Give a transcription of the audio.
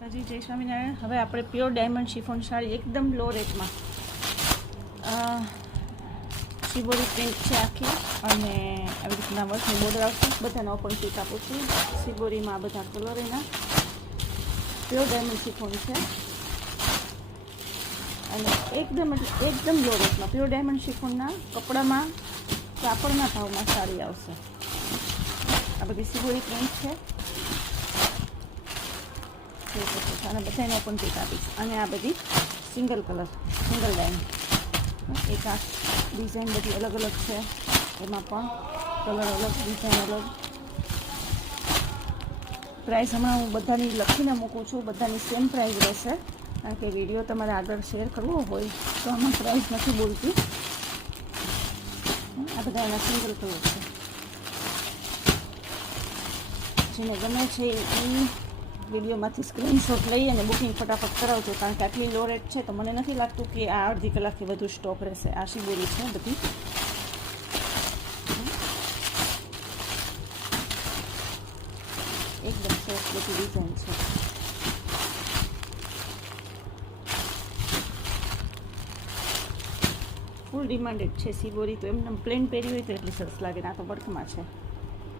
માતાજી, જય સ્વામિનારાયણ. હવે આપણે પ્યોર ડાયમંડ શિફોન સાડી એકદમ લો રેટમાં, શિબોરી પ્રિન્ટ છે આખી, અને આવી રીતના વર્કની બોર્ડર આવશે. બધાના ઓપન પીક આપું છું. શિબોરીમાં બધા કલર એના પ્યોર ડાયમંડ શિફોન છે, અને એકદમ લો રેટમાં પ્યોર ડાયમંડ શિફોનના કપડામાં કાપડના ભાવમાં સાડી આવશે. આ બધી શિબોરી પ્રિન્ટ છે, અને બધાને ઓપન પીક આપીશ. અને આ બધી સિંગલ કલર, સિંગલ લાઈન, એક આ ડિઝાઇન બધી અલગ અલગ છે, એમાં પણ કલર અલગ, ડિઝાઇન અલગ. પ્રાઇસ હમણાં હું બધાની લખીને મૂકું છું, બધાની સેમ પ્રાઇસ રહેશે, કારણ કે વિડીયો તમારે આગળ શેર કરવો હોય તો આમાં પ્રાઇસ નથી બોલતી. આ બધા એના સિંગલ કલર છે, જેને ગમે છે એ વિડીયોમાંથી સ્ક્રીનશોટ લઈ અને બુકિંગ ફટાફટ કરાવજો, કારણ કે આટલી લો રેટ છે તો મને નથી લાગતું કે આ અડધી કલાકથી વધુ સ્ટોક રહેશે. આ શિબોરી છે બધી, એકદમ સરસ બધી ડિઝાઇન છે. ફૂલ ડિમાન્ડેડ છે શિબોરી, તો એમને પ્લેન પહેરી હોય તો એટલી સરસ લાગે. આ તો વર્કમાં છે.